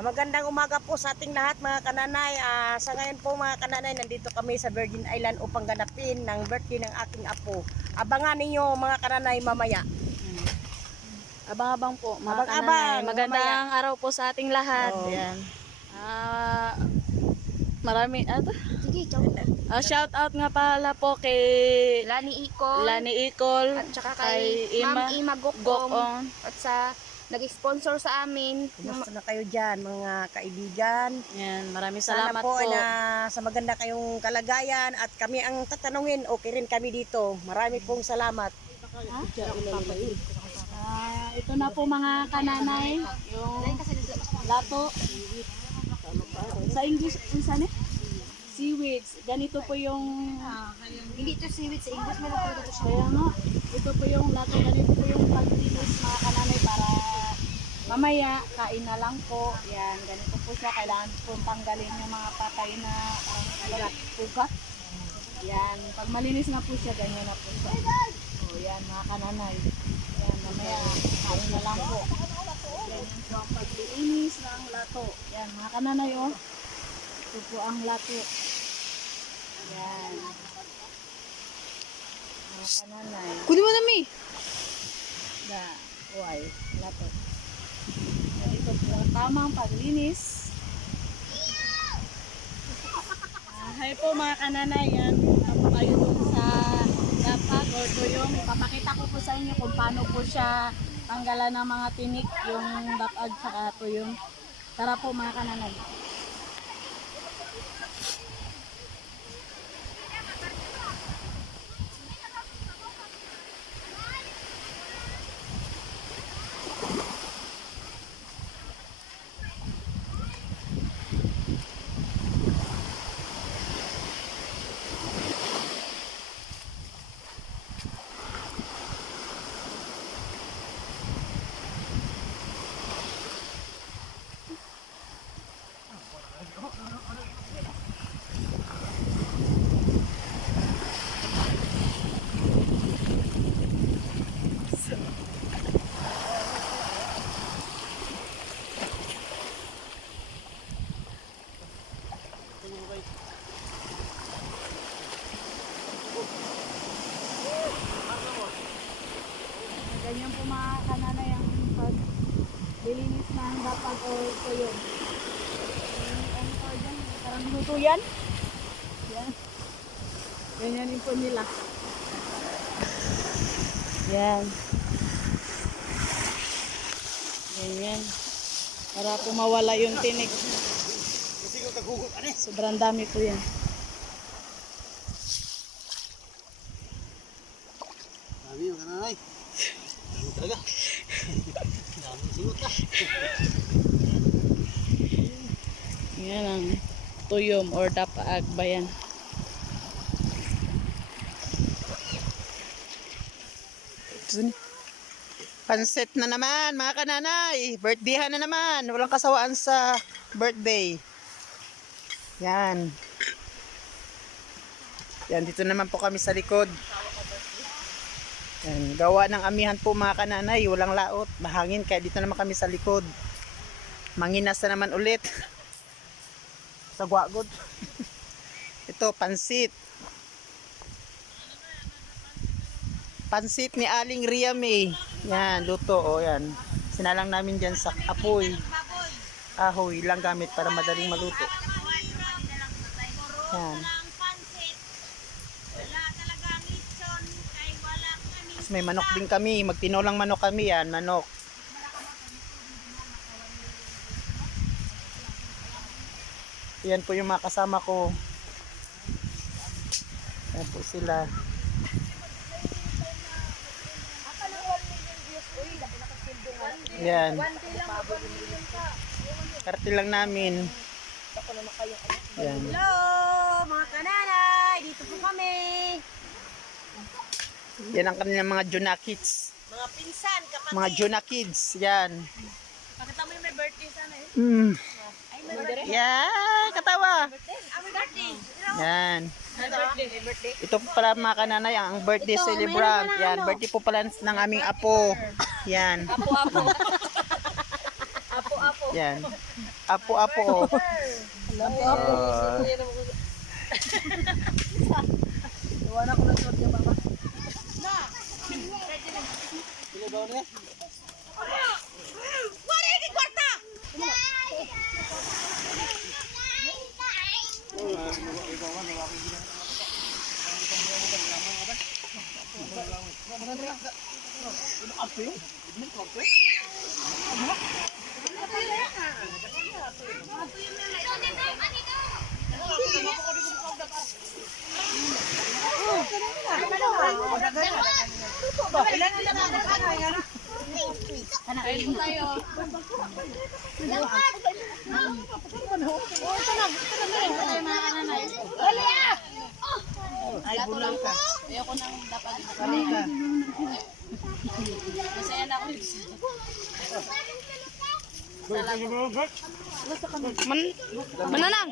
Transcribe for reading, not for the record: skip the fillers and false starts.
Magandang umaga po sa ating lahat mga kananay. Sa ngayon po mga kananay, nandito kami sa Virgin Island upang ganapin ng birthday ng aking apo. Abangan ninyo mga kananay mamaya. Abang-abang po mga Abang-abang, kananay. Magandang mamaya. araw po sa ating lahat. Oh. Yan. Marami shout out nga pala po kay Lani Icol at saka kay Ma'am Ima Gokong at sa nag-sponsor sa amin. Kumusta na kayo dyan mga kaibigan? Yan, maraming Sana salamat po po. na sa maganda kayong kalagayan at kami ang tatanungin, okay rin kami dito. Marami pong salamat. Ito na po mga kananay, yung lato. Sa English, saan eh? Seaweeds. Ganito po yung Hindi ito seaweed sa English, meron talaga ito siya. kaya no, ito po yung lato, ganito po yung pagtilis mga kananay para mamaya kain na lang po. Yan, ganito po siya. Kailangan po tanggalin yung mga patay na ugat. Yan, pag malinis na po siya, ganyan na po siya. O yan mga kananay. Yan, mamaya kain na lang po. Yan po ang paglilinis ng lato. Yan mga kananay oh. Ito po ang lato. Yan. Mga kananay. Kunin mo na, Mi! Na, why? Lato. Ito po ang tamang paglinis. Hi po mga kananay. Yan. Punta po kayo dun sa dapat or tuyong. Ipapakita ko po sa inyo kung paano po siya tanggalan ng mga tinik, yung dapag sa tuyong. Tara po mga kananay. Ganyan po mga kananay ang paglilinis ng dapag o tuyong. Ano po dyan? Parang luto yan. Yan. Ganyan din po nila. Yan. Ganyan. Para po mawala yung tinik. Sobrang dami po yan. Dami yung kananay. Dami talaga. Dami singot na. Yan ang tuyom or dapaag ba yan. Pansit na naman mga kananay. Birthdayhan na naman. Walang kasawaan sa birthday. Yan. Yan, dito naman po kami sa likod. Yan, gawa ng amihan po mga kananay. Walang laot, mahangin. Kaya dito naman kami sa likod. Manginas na naman ulit. Sa guagod. Ito, pansit. Pansit ni Aling Riame. Yan, luto. O, yan. Sinalang namin dyan sa apoy. Ahoy lang gamit para madaling maluto. Yan. Tapos may manok din kami. Magtinolang manok kami yan. Manok. Yan po yung mga kasama ko. Yan po sila. Yan. Karte lang namin. Yan. Hello, mga kananay! Dito po kami. Yan ang kanilang mga Junakits. Mga pinsan, kapatid. Mga Junakids. Yan. Pakita mo yung may birthday sana eh. Mm. Ay, may birthday. Yan. Katawa. May birthday. Yan. May birthday. Ito po pala mga kananay, ang birthday celebrant. Yan. Birthday po pala ng aming apo. Yan. Apo-apo. Apo-apo. Yan. Apo-apo. Iwan ako ng suot niya, baba. Ay, bulang ka. Ayoko nang dapat. Bulang ka. Masaya na ako. Mananang!